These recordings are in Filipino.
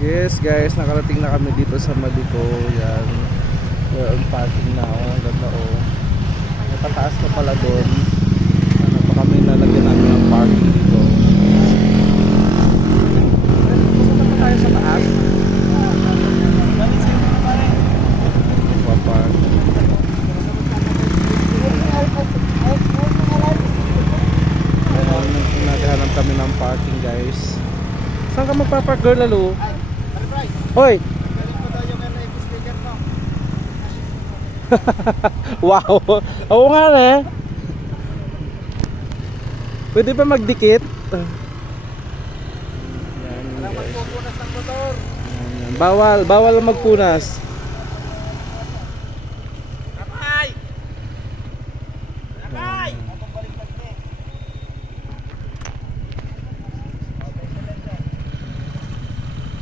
Yes guys, nakarating na kami dito sa Maliko. Yan. We're on parking na. Oh, ang ganda oh. Natataas ka pala doon. Ano pa kami nalagyan namin ng parking dito. Pupunta pa tayo sa taas. Papark. Ayan, naghahanap kami ng parking guys. Saan ka magpapark girl lalo? Hoy! Wow! Oo nga eh. Pwede pa magdikit? Yan, Magpupunas ng motor. yan. Bawal magpunas. Kapay! Kapay!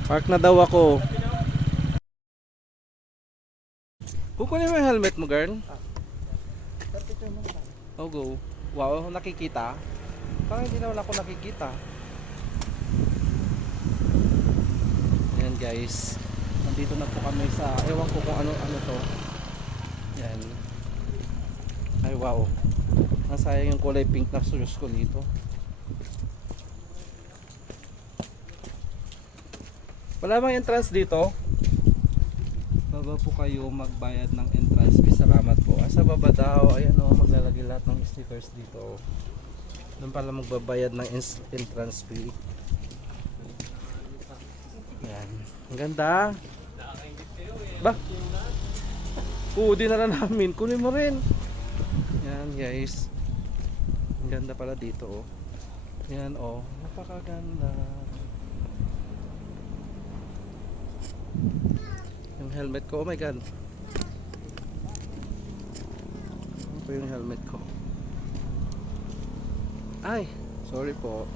Park na daw ako. Kukunin mo yung helmet mo, girl. Oh, go. Wow, nakikita. Parang hindi naman ako nakikita. Ayan guys. Nandito na po kami sa, ewan ko kung ano to. Ayan. Ay wow. Nasayang yung kulay pink na shoes ko dito. Wala bang entrance dito? Baba po kayo magbayad ng entrance fee. Salamat po. Sa baba daw, ayan o, maglalagay lahat ng stickers dito. Doon pala magbabayad ng entrance fee. Ayan. Ang ganda. Ba? Oo, dinala namin. Kunin mo rin. Ayan guys. Ang ganda pala dito o. Ayan o. Napakaganda. Yung helmet ko, oh my god. Ano po yung helmet ko? Ay, sorry po.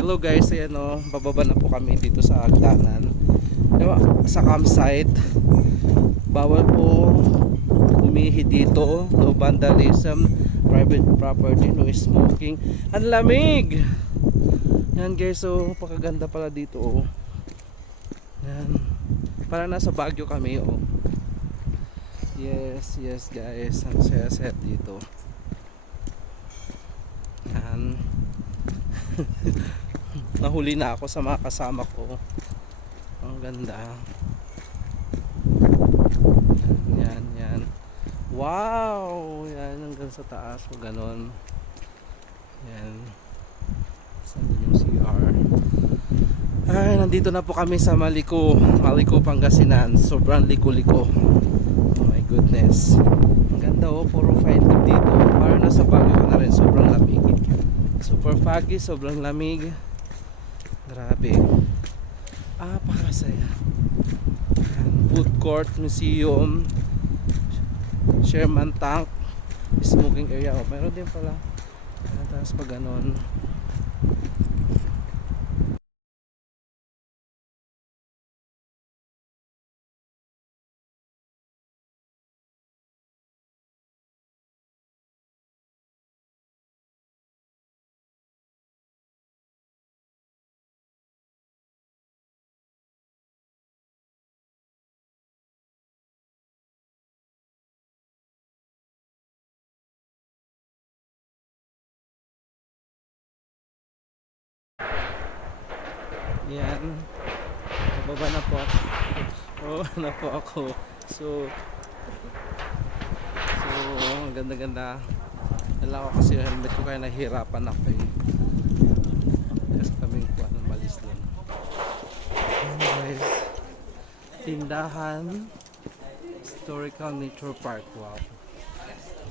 Hello guys, ayan o, bababa na po kami dito sa hagdanan. Sa campsite. Bawal po umihi dito. No vandalism, private property, no smoking. Ang lamig! Yan guys, so pakaganda pala dito oh. Yan. Para nasa Baguio kami oh. Yes guys, ang saya-saya dito. Yan. Nahuli na ako sa mga kasama ko. Ang ganda. Yan. Wow! Yan hanggang sa taas o ganon. Yan. Saan yung CR? Ay, nandito na po kami sa Maliko, Pangasinan. Sobrang liko-liko. Oh my goodness. Ang ganda oh, puro fine dito. Para nasa Baguio ko na rin, sobrang lamig. Super foggy, sobrang lamig. Grabe. Pakasaya. Food court, museum, Sherman tank, smoking area. Oh, meron din pala. Tapos pag ganon. Yan. Bababa na po ako. Oh, na po ako. So ang ganda-ganda. Dala ko kasi yung helmet ko kaya nahihirapan ako eh. Kasi kaming kuha ng malis doon. Guys, tindahan Historical Nature Park. Wow.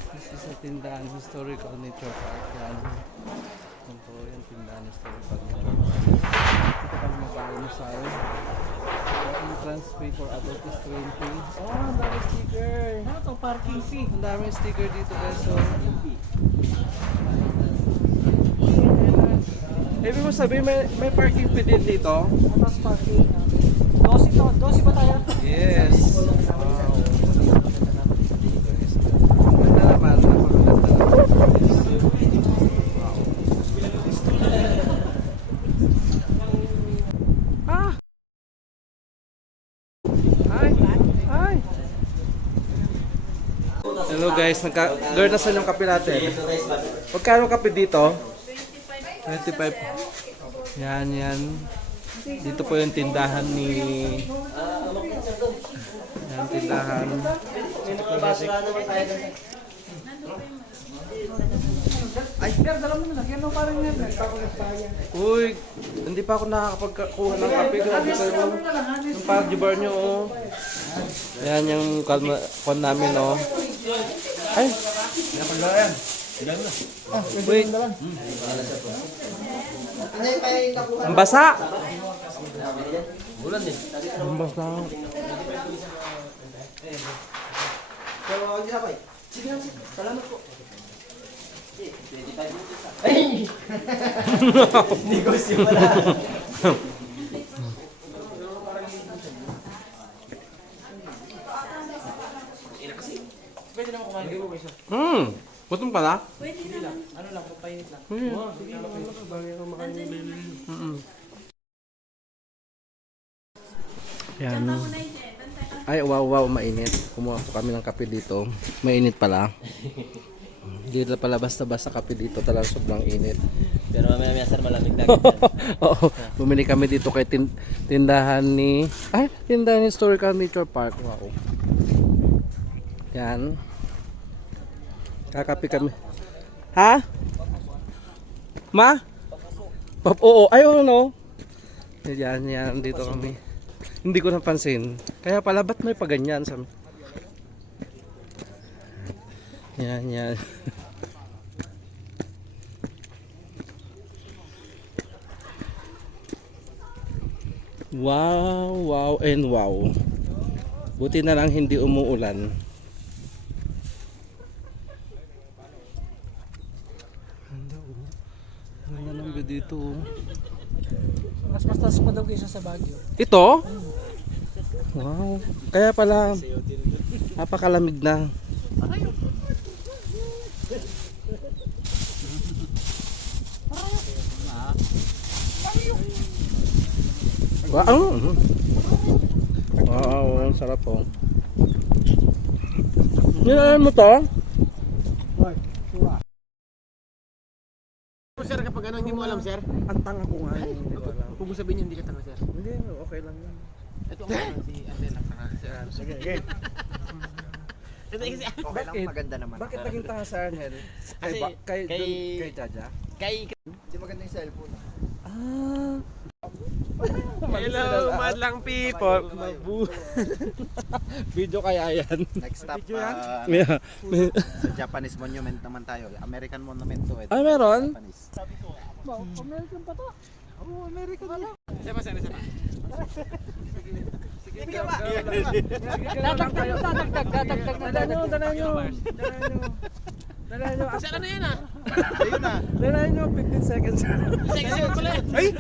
This is a tindahan Historical Nature Park. Yan. Ito yung tindahan Historical Nature Park. Ito kami mag-almusal. The entrance fee for adult is 20. Oh, ang dami sticker. Ano to? Parking fee. Ang daming sticker dito guys. So, ibig mo sabihin may parking fee din dito? Atas parking. 12 to. 12 ba tayo? Yes. Wow. Ganda naman. Napakaganda naman. Wow. Ah! Hi! Hi! Hello guys, girl, nasan yung kape natin? Magkano kape dito? 25. Yan. Dito po yung tindahan ni... Yan, tindahan. Ay, sir, dala mo na. Yan o, parang yan. Uy, hindi pa ako nakakapagkuha ng kape. Grabe kayo. Yung pag-bar nyo, oh. Yan yung kon namin, oh. Ay! Wait. Ang basa! Ang basa. Salamat po. Negosyo pala. Pwede naman kumain. Gutom ka na? Pwede naman. Ano lang, papainit lang. Yan. Tama mo na yun eh. Bantay ka. Ay, wow, mainit. Kumuha po kami ng kape dito. Mainit pala. Hindi na pala basta-basta kape dito. Talagang sobrang init. Pero mamaya sir, malamig na. Oo, bumili kami dito kay tindahan ni... Ay, tindahan ni Historical Nature Park. Wow. Yan. Kakape kami. Ha? Ma? Oo, ayaw no. Yan, dito kami. Hindi ko napansin. Kaya pala, ba't may paganyan? Yan. Wow, and wow. Buti na lang hindi umuulan. Ganda ng view dito. Mas taas pa daw kaysa sa Baguio. Ito? Wow. Kaya pala napakalamig na. Wow. Wow, ang sarap po. Nilayan mo to? Sir, kapag ano hindi mo alam, sir? Ang tanga ko nga. Hindi ko alam. Kung mo sabihin hindi ka tanga, sir. Hindi, okay lang yan. Ito ang si Andel ang tanga, sir. Sige, okay. Okay lang, maganda naman. Bakit naging tanga sa Arnel? Kasi Kay Jaja? Hindi maganda yung cellphone. Ah. Hello, madlang people. Video kaya yan. Next stop, Yeah. sa Japanese monument naman tayo. American monument to. Ay, meron? Japanese. American pa to. Oo, American na. Isa pa. Sige ba? Dala nyo. Sir, ano yan ah? Ayun na. Dala nyo, 15 seconds. Second pala. Ay!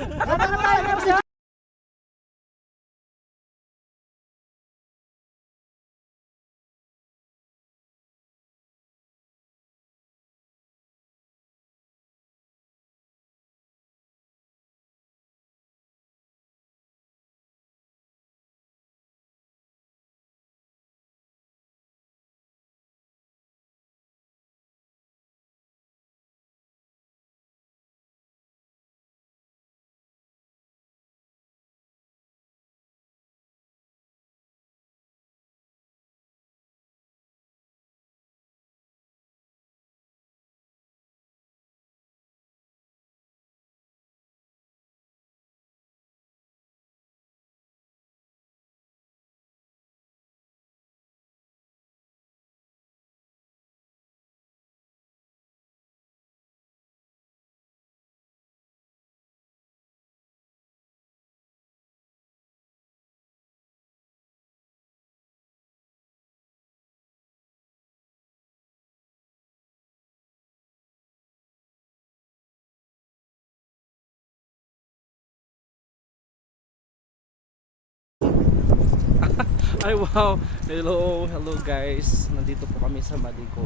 Ay wow. Hello, hello guys. Nandito po kami sa Malico.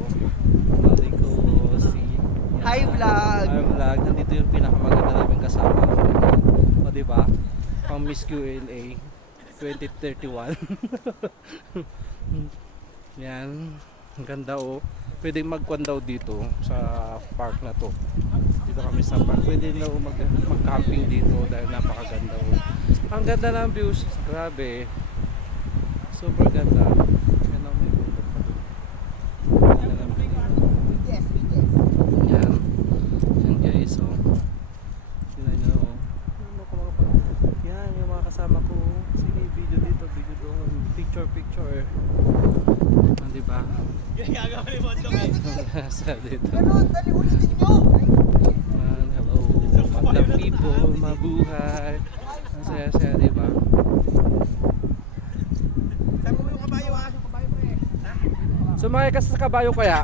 Malico Sea. Hi vlog. Hi vlog. Nandito yung pinakamaganda namin kasama. O diba? Pang Miss QLA 2031. Yan. Ang ganda oh. Pwedeng magkwan daw dito sa park na to. Dito kami sa park. Pwede daw mag-camping dito dahil napakaganda oh. Ang ganda ng views. Grabe. Super ganda. Yan ang may bundok pa doon. Ganda ng view. Yan. Yan guys oh. Tingnan nyo oh. Yan yung mga kasama ko. Sige video dito, video doon. Picture. Ah, diba? Sa dito. Man, hello. Magandang people, mabuhay. Ang saya-saya, diba? Sumakay ka sa kabayo kaya?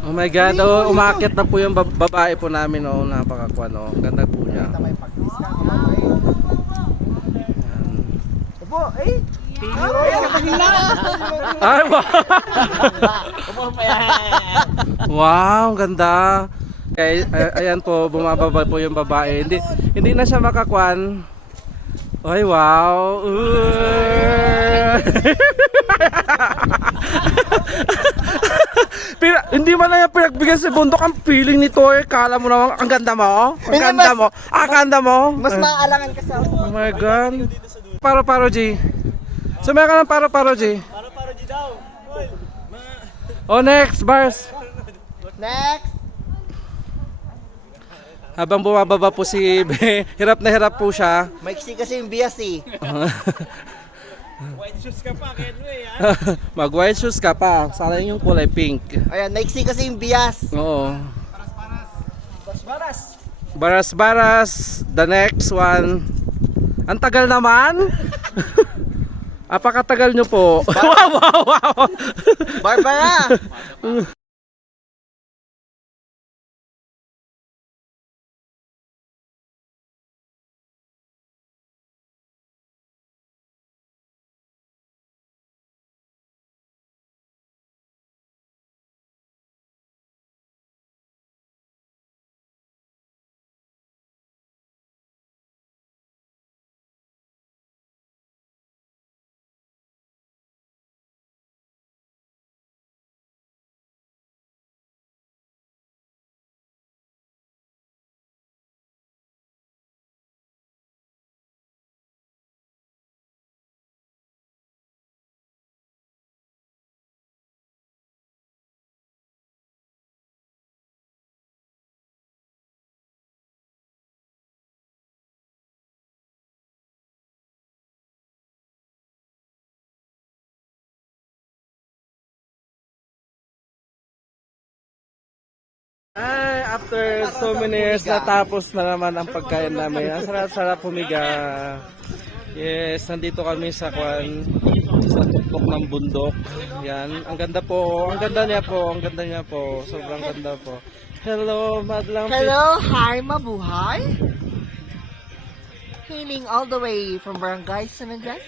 Oh my god, oh, umakyat na po yung babae po namin oh, napakakuan oh. Ganda po niya. Ay, wow. Wow, ganda. Ayan po, bumababa po yung babae. Hindi na siya makakuan. Ay, wow. Hindi man na yung pinagbigyan sa bundok ang feeling nito eh. Kala mo naman, ang ganda mo? Ang ganda mo? Ang ganda mo? Mas maaalangan ka sa Oh my God. Paro-paro G. Sumaya ka ng paro-paro G. Paro-paro G daw. Oh, next, bars. Next. Habang bumababa po si Be, hirap na hirap po siya. Maiksi kasi yung bias eh. White shoes ka pa, Kenway, Mag white shoes ka pa. Sana yung kulay pink. Ayan, maiksi kasi yung bias. Oo. Baras. Baras-baras. The next one. Ang tagal naman. Apakatagal nyo po. Wow. Barbara. Ay, after so many years, natapos na naman ang pagkain namin. Ang sarap-sarap humiga. Yes, nandito kami sa sa tuktok ng bundok. Yan, ang ganda po. Ang ganda niya po. Ang ganda niya po. Sobrang ganda po. Hello, madlang. Hello, hi, mabuhay. Hailing all the way from Barangay San Andres,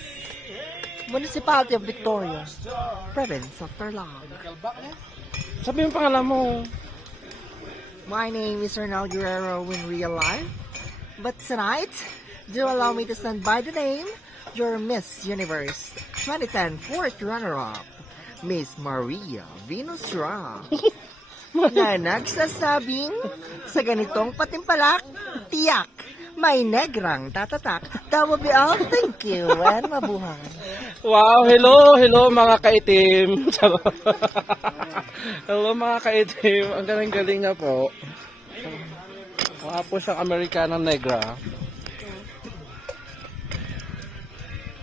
Municipality of Victoria, Province of Tarlac. Sabi yung pangalan mo. My name is Ronald Guerrero in real life. But tonight, do allow me to stand by the name, your Miss Universe 2010 fourth runner-up, Miss Maria Venus Ra. Na nagsasabing, sa ganitong patimpalak, tiyak, may negrang tatatak. That will be all. Thank you and mabuhay. Wow, hello mga kaitim. Hello mga kaitim. Ang galing-galing na po. Mukha po siyang Amerikanang negra.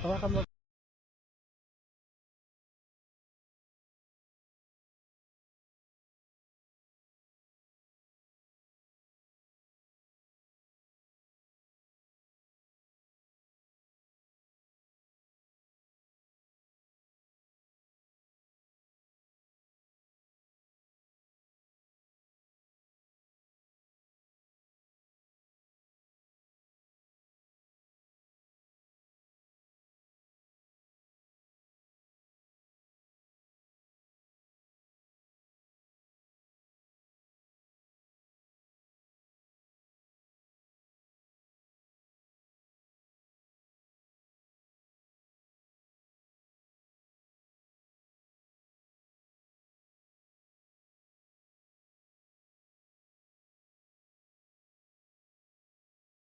Hawakan mo.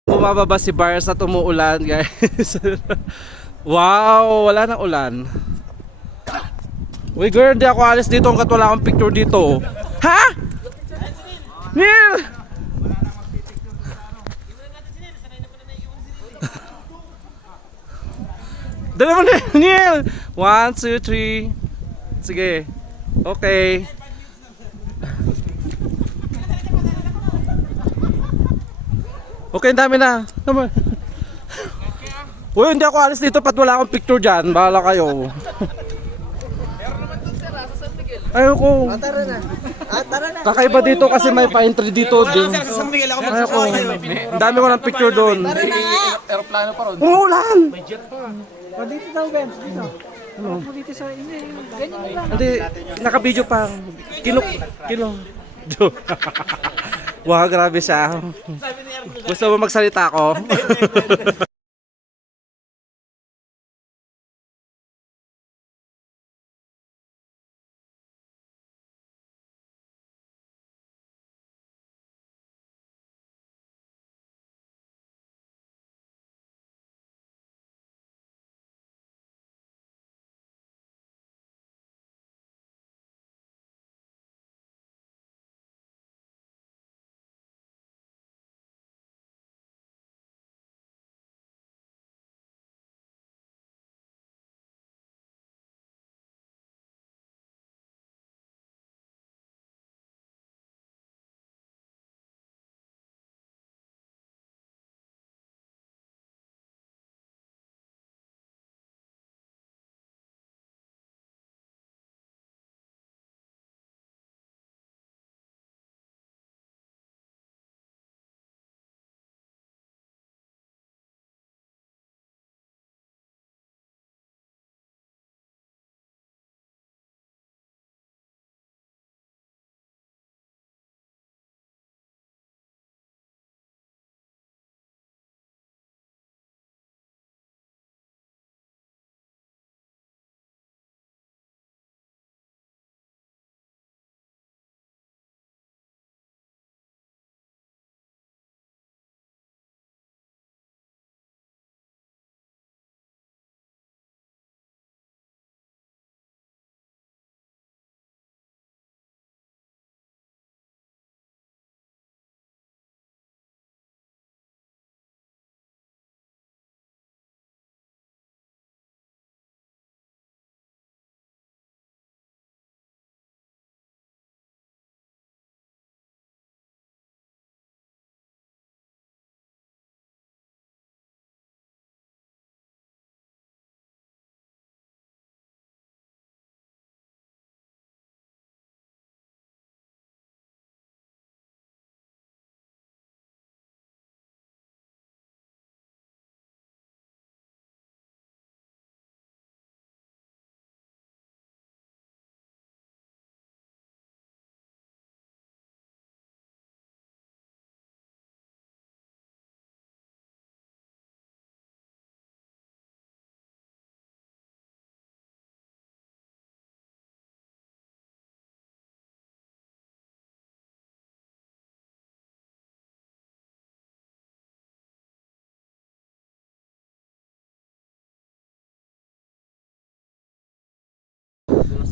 Bumababa si Bars at umuulan, guys. Wow, wala nang ulan. Uy girl, hindi ako alis dito hanggat wala akong picture dito. Ha? Neil! Dali mo na, Neil! 1, 2, 3. Sige. Okay. Okay, ang dami na. Naman. Uy, hindi ako alis dito pat wala akong picture dyan. Bahala kayo. Ayoko. Tara na. Tara na. Kakaiba dito kasi may pa-entry dito. Ayoko. Ang dami ko ng picture doon. Aeroplano pa ron. Umuulan! O dito daw, Ben. Dito. Ano? Dito sa inyo. Ganyan lang. Hindi, naka-video pa. Kino. Wow, grabe siya. Gusto mo magsalita ako?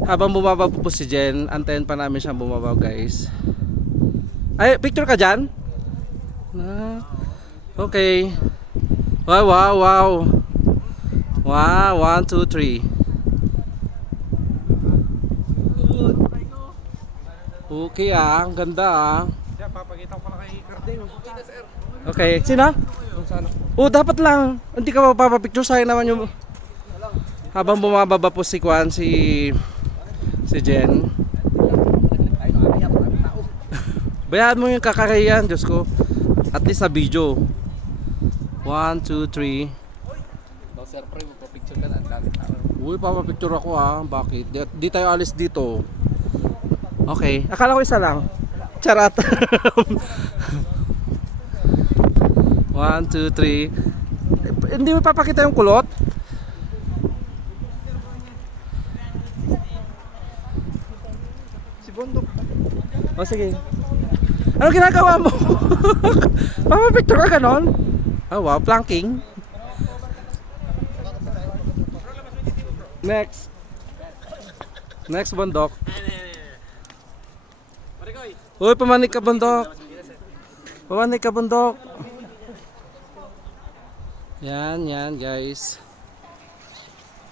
Habang bumaba po si Jen, antayin pa namin siyang bumaba guys. Ay, picture ka dyan? Okay. Wow, wow, wow. Wow, 1, 2, 3. Okay ang ganda Papakita ko na kay Cardeo. Okay, sino? Dapat lang. Hindi ka mapapapicture, sayang naman yung... Habang bumababa po si Kwan, si Jen. Bayaan mo yung kakarayan, Diyos ko. At least sa video. 1, 2, 3. Sir, pre, magpa-picture ka na. Ang dami tao. Uy, papapicture ako Bakit? Di tayo alis dito. Okay, akala ko isa lang. Charat. 1, 2, 3. Hindi mo papakita yung kulot? Si Bondok. O sige. Ano ginagawa mo? Papapicture ka ganon? Oh wow, planking. Next. Next, Bondok. Uy, pamanik ka, Bondok. Pamanik ka, Bondok. Yan, guys.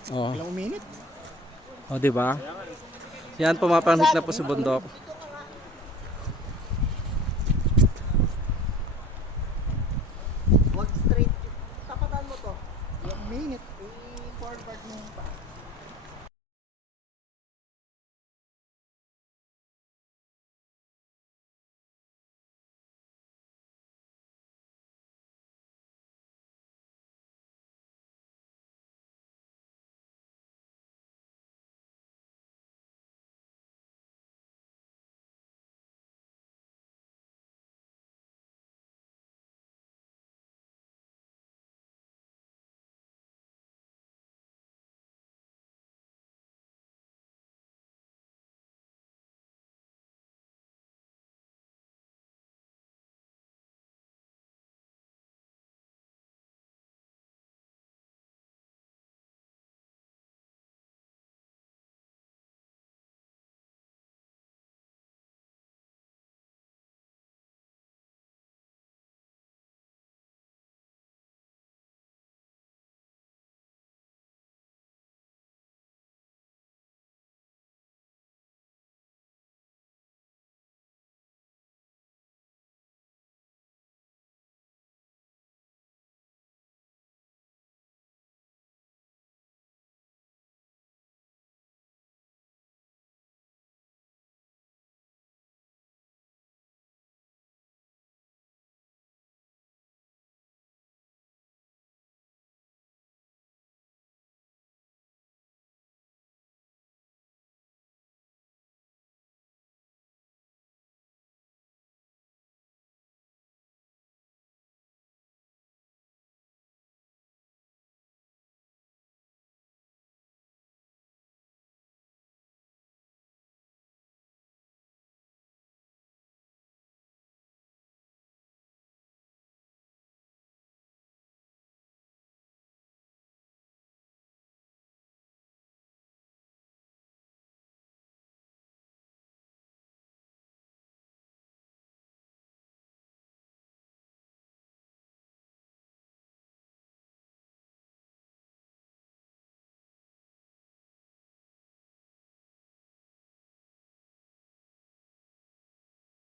Oh. Ilang minute? Oh, di ba? Yan, pumapanik na po si Bondok. Wag straight. Tapatan mo to. Ilang minute? I-forward mo pa.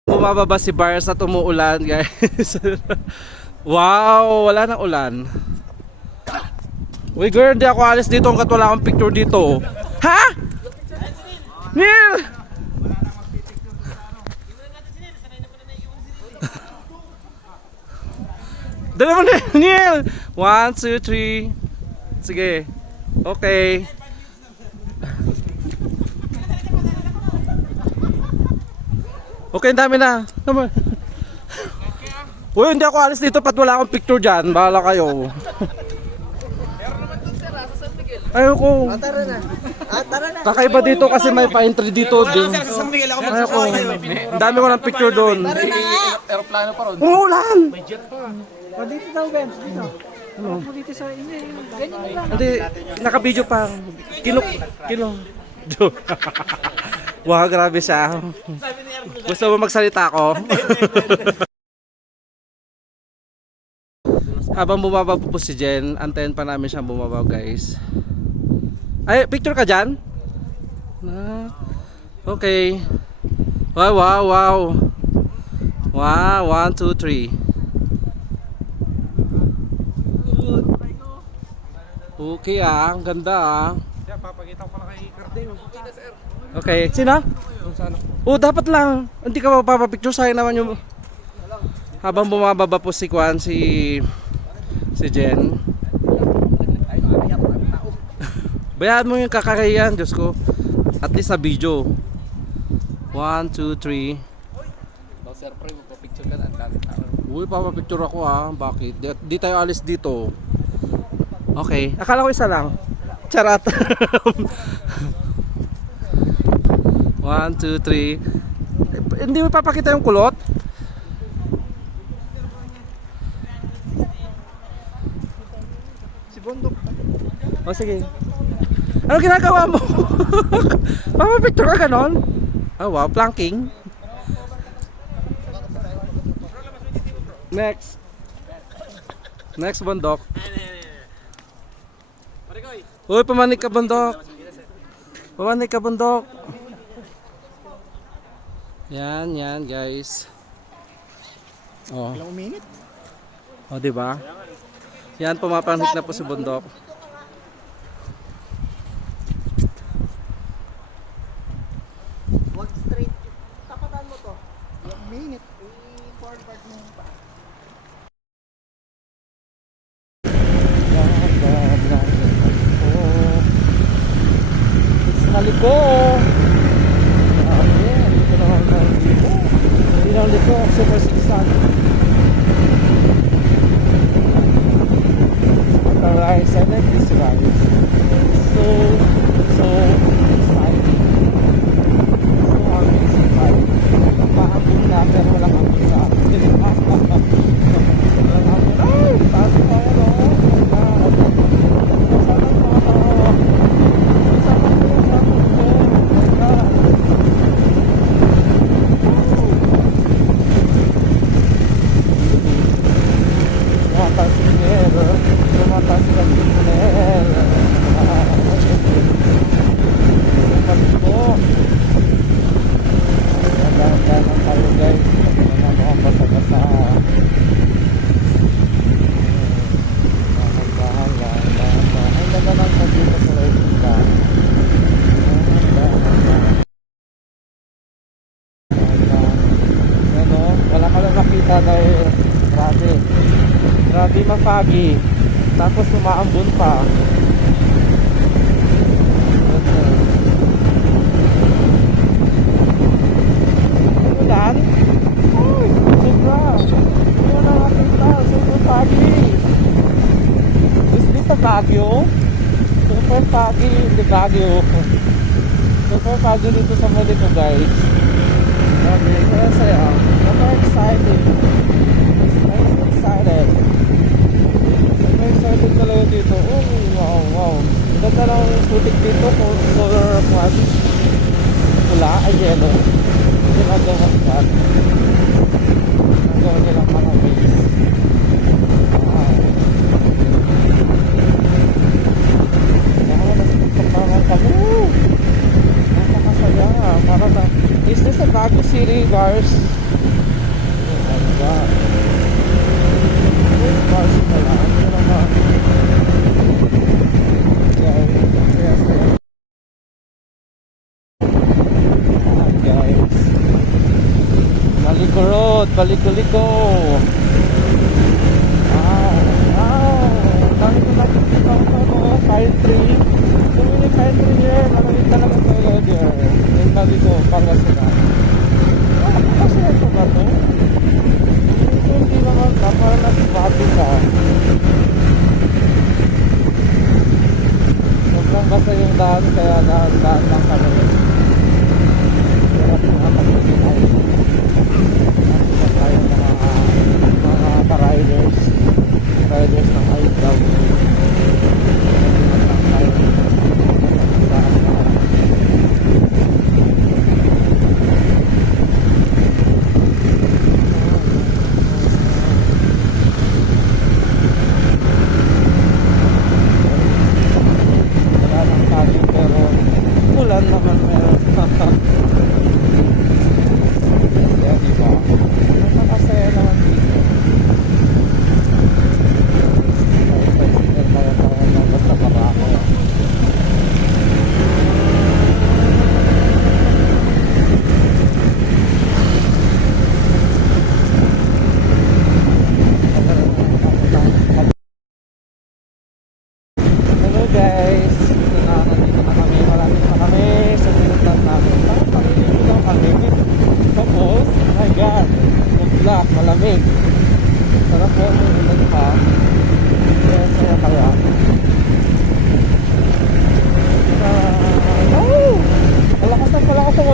Bumababa si Bars at umuulan, guys. Wow, wala nang ulan. Uy, girl, hindi ako alis dito hanggat wala akong picture dito. Ha? Neil! Dali mo na, Neil! 1, 2, 3. Sige. Okay. Okay, ang dami na. Uy, hindi ako alis dito pat wala akong picture dyan. Bahala kayo. Ayoko. Tara na. Tara na. Kakaiba dito kasi may pa-entry dito. Ayoko. Ang dami ko ng picture doon. Aeroplano pa ron. Umuulan! O dito daw, Ben. Dito. Ano? Dito sa inyo. Ganyan lang. Hindi, naka-video pa. Kino. Wow, grabe siya. Gusto mo magsalita ako? Habang bumaba po si Jen, antayin pa namin siyang bumaba guys. Ay, picture ka dyan? Okay. Wow, wow, wow. Wow, 1, 2, 3. Okay ang ganda Papakita ko pala kay Carding. Okay, sino? Oh, dapat lang. Hindi ka mapapapicture, sayang naman yung... Habang bumababa po si Kwan, si Jen. Bayaan mo yung kakakayan, Diyos ko. At least sa video. 1, 2, 3. Daw sir, pre, magpa-picture ka na. Ang dami tao. Uy, papapicture ako Bakit? Di tayo alis dito. Okay, akala ko isa lang. Charat. 1, 2, 3. Hindi mo papakita yung kulot? Si Bondok. O sige. Ano ginagawa mo? Papapicture ka ganon? Oh wow, planking. Next. Next bundok. Uy, pamanik ka bundok. Pamanik ka bundok. Yan, yan guys. Oh. Ilang minute? Oh, di ba? Yan, pumapanik na po si bundok. Wag straight. Tapatan mo to. Ilang minute? I-forward mo pa. Naliko. Ayan, dito na ang naliko. Hindi na liko, super siksan. Alright, so that is right. So exciting. So amazing, right? Pahabol na, pero walang habol sa akin. Walang habol. Ay, taas pa yan, oh. Sana yung mga tao. Sana yung mga tao. Oh my God. Tumatas yung nero. Tumatas yung nero. Paliko. Dahan-dahan tayo guys. Mga mga basa-basa. Dahan-dahan. Ang ganda ng pagdito sa loob ka. Ano, wala ka lang makita dahil grabe mapagi, tapos umaambon pa. Ulan? Uy, sobra. Hindi mo na makita, super pagi. Is this a Baguio? Super pagi in Baguio. Super pagi dito sa Maliko guys. Grabe, kaya saya. Super excited. I'm excited. I'm excited talaga dito. Oh, wow, wow. Ganda lang yung putik dito. Color what? Pula, ay yellow. Ginagawa dyan. Ginagawa nilang mga base. Wow. Kaya nagpagpapaman kami. Nakakasaya. Para na, is this a Baguio City, guys? Oh my God. Bars na lang. Ano naman? Yes. Guys. Maliko Road. Baliko-liko. Wow. Wow. Dami ko nakikita ko ito. Pine tree. Tumili pine tree here. Maraming talaga talaga there. Yung Maliko, Pangasinan. Kasi ito ba ito? Hindi naman ka, parang nasibabi ka. Sobrang basa yung daan, kaya daan lang kami. Kaya pinapagpili tayo. Nakita tayo mga ka-riders. Riders ng IW. Kaya pinapag tayo. Saan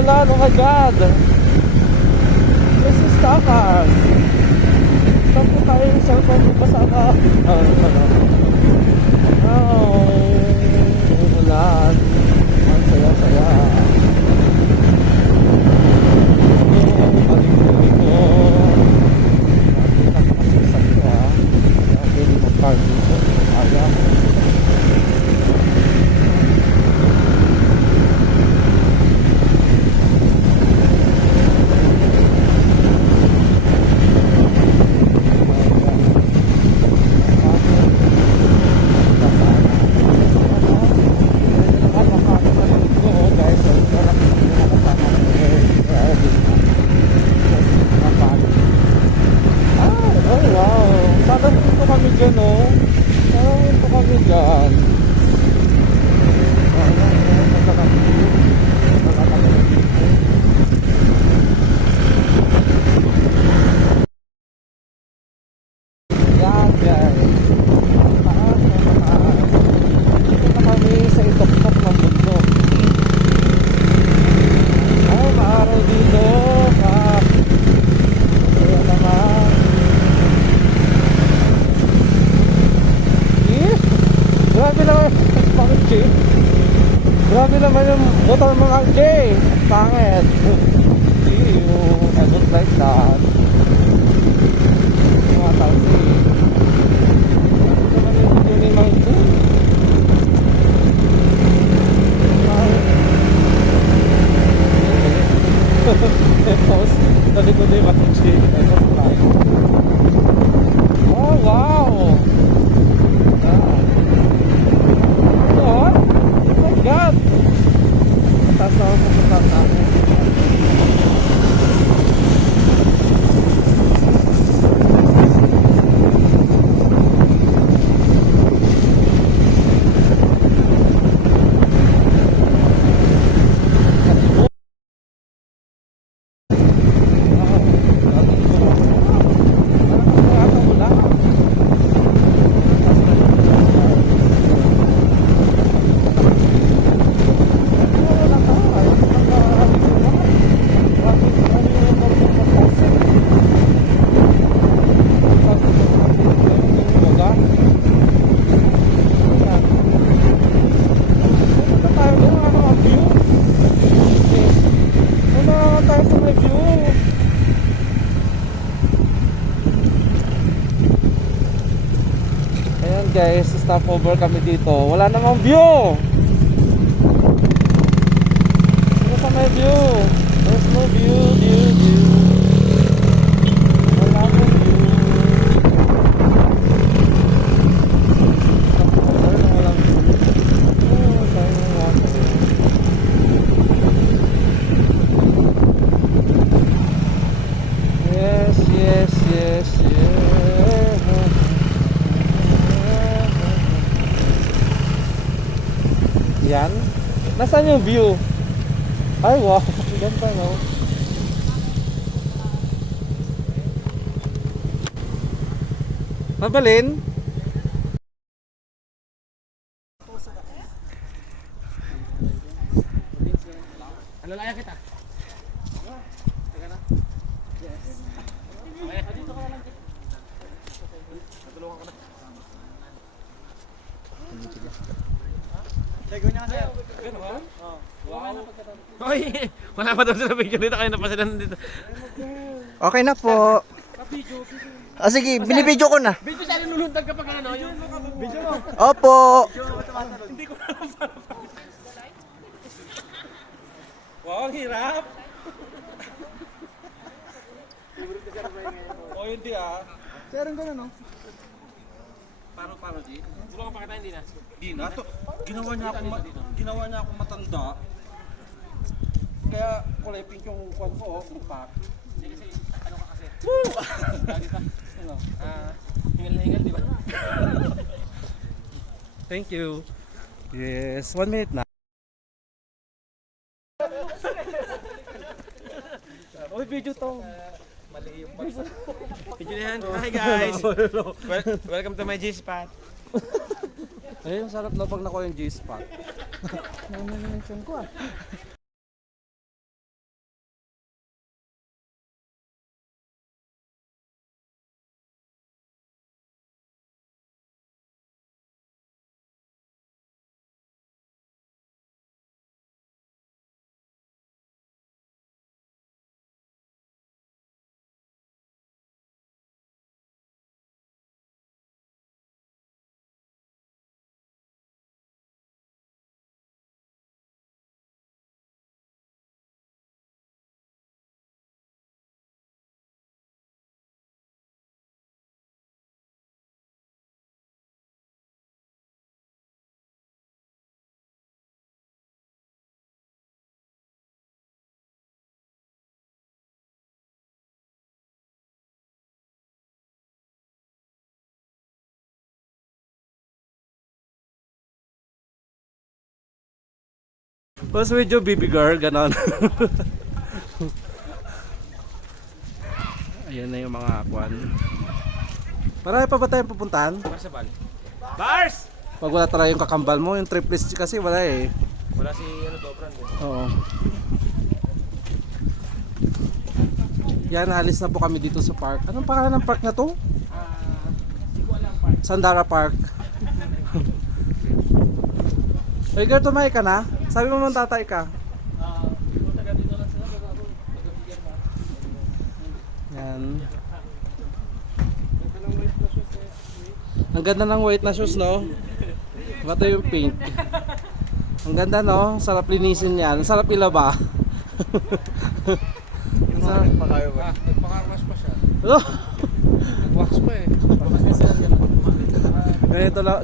ulan. Oh my God. This is takas. Saan po tayo yung cellphone ko pasama? Oh, ulan. Ang saya-saya. Balik-balik ko. Nakita ko kasi sa iyo ha. Kaya hindi mag-park dito. Ayaw. Grabe naman yung motor mo ng Jay. Pangit. Ew, I don't like that. Mga taxi. Ito naman yung video ni Mang Jay. Tapos, talikod ni Mang Jay. I don't like. Oh, wow! What? Oh my God! Taas na ako pupunta sa akin. Guys, stopover kami dito. Wala namang view. Wala pa may view. There's no view. Wala namang view. Stopover na walang view. Oh, tayo ng water. Yes. Yan. Nasaan yung view? Ay, wow. Ganda, no? Mabalin? Alalaya kita. Hoy, wala pa daw sa video dito. Kaya na pa sila nandito. Okay na po. Ah, sige, binibidyo ko na. Video siya niluluntag kapag ano yun. Video mo. Opo. Wow, ang hirap. O, hindi ah. Sir, ang gano'n, no? Paro, G. Gusto ko pakita hindi na. Di na. Ginawa niya akong matanda. Kaya kulay pink yung kwan ko, kumpak. Sige, ano ka kasi? Woo! Lagi pa. Ano? Hingal na hingal, di ba? Thank you. Yes, 1 minute na. Uy, video to. Video na yan. Hi guys! Welcome to my G-Spot. Ayun, sarap na pag nakuha yung G-spot. Namimension ko ah. What's with you, baby girl? Ganon. Ayan na yung mga kwan. Marami pa ba tayong pupuntahan? Bars sa bal. Bars! Pag wala talaga yung kakambal mo, yung triplets kasi wala eh. Wala si Dobran. Oo. Yan, alis na po kami dito sa park. Anong pangalan ng park na to? Hindi ko alam pa. Sandara Park. Hey girl, tumayo ka na? Sabi mo man tatay ka. Taga dito lang sila. Taga-bigyan ba? Yan. Ang ganda ng white na shoes, no? Bato yung pink. Ang ganda, no? Sarap linisin yan. Sarap ilaba. Pa kayo ba? Nagpakarmas pa siya. Oh, Nag-wax pa eh.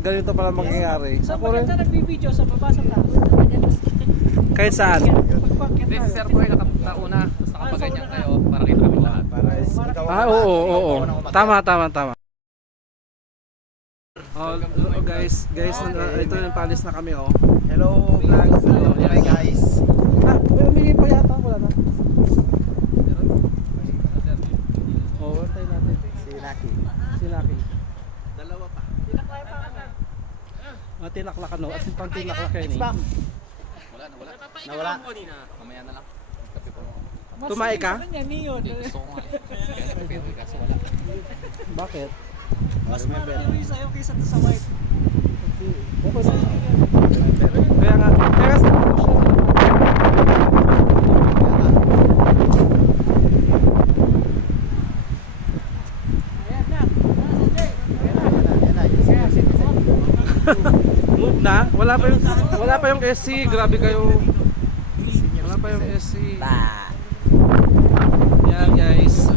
ganito pala mangyayari. Sa maganda nagbibideo sa baba sa taas. Kahit saan. Pagpakit Hindi, si Sir tayo. Boy nakauna. Tapos nakapaganyan kayo para kita kami lahat. Para ikaw Ah, oo. Tama. Oh, guys, ito yung palis na kami, oh. Hello vlogs. Hi guys. Ah, may pa yata, wala na. Oh, wala tayo natin. Si Lucky. Si Lucky. Dalawa pa. Tinaklak ano, at yung pang tinaklak yan eh. Spam. Wala. Nawala. Mamaya na lang. Kape po. Mas Tumae ka? ano yan, neon. Gusto ko nga eh. Kaya nagpe-pay kaso wala. Bakit? Mas marami yung sa'yo kaysa to sa white. Kaya nga sa Ayan na. move na. Wala pa yung SC. Grabe kayo. Wala pa yung SC. Yan guys.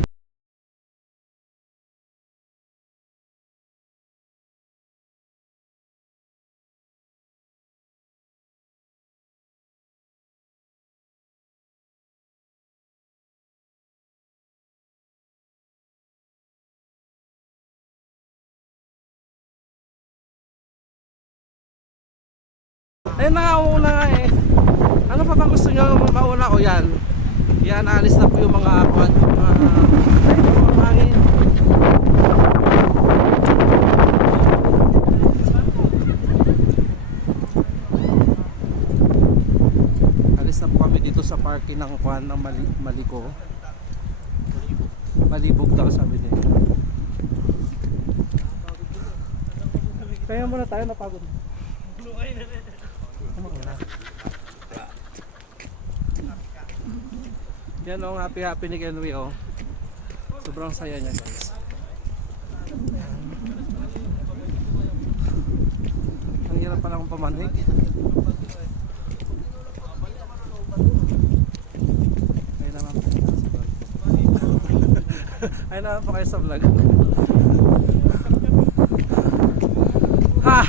Ayun na nga, una nga eh. Ano pa bang gusto nyo mauna o yan? Yan, alis na po yung mga hangin. Alis na po kami dito sa parking ng kuan ng Maliko. Malibog daw sabi din. Kaya muna tayo, napagod. Yan o, happy ni Kenry o. Sobrang saya niya guys. Ang hirap pa lang pamanhig. Ayun naman po kayo sa vlog. Ayun naman po kayo sa vlog. Ha!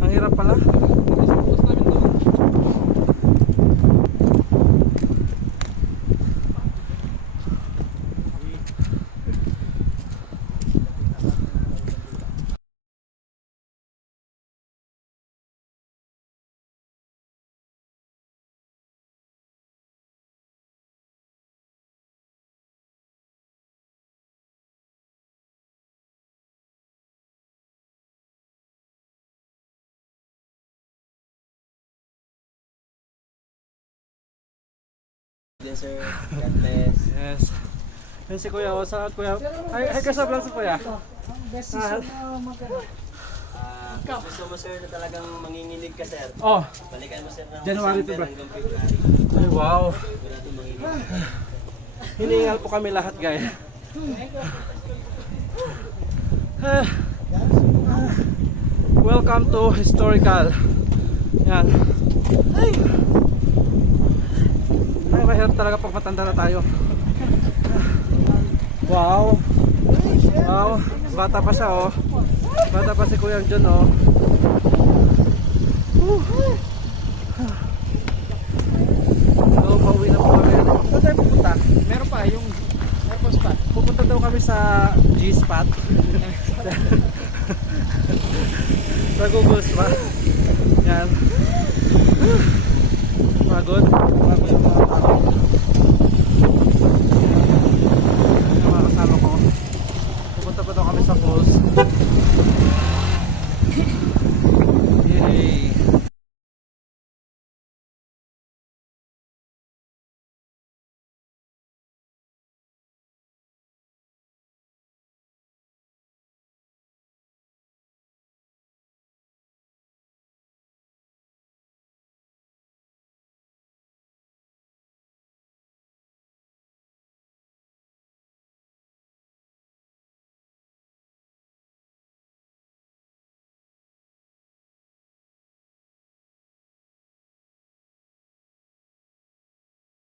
Ang hirap pala. Yes sir, God bless. Yes. Yun si Kuya, o saan Kuya? Ay ka sa vlog si Kuya. Best season na maganda. Gusto mo sir na talagang manginginig ka sir. Oh, Balikan mo sir ng January to December ba? hanggang February. ay wow. Sigurado manginginig. Hiningal po kami lahat guys. Welcome to historical. Yan. Ay, mahirap talaga pag matanda na tayo. Wow. Wow. Bata pa siya oh. Bata pa si Kuya John oh. So, pauwi na po kami. Saan tayo pupunta? Meron pa yung airport spot. Pupunta daw kami sa G-Spot. Sa Google Spot. Yan. pagod.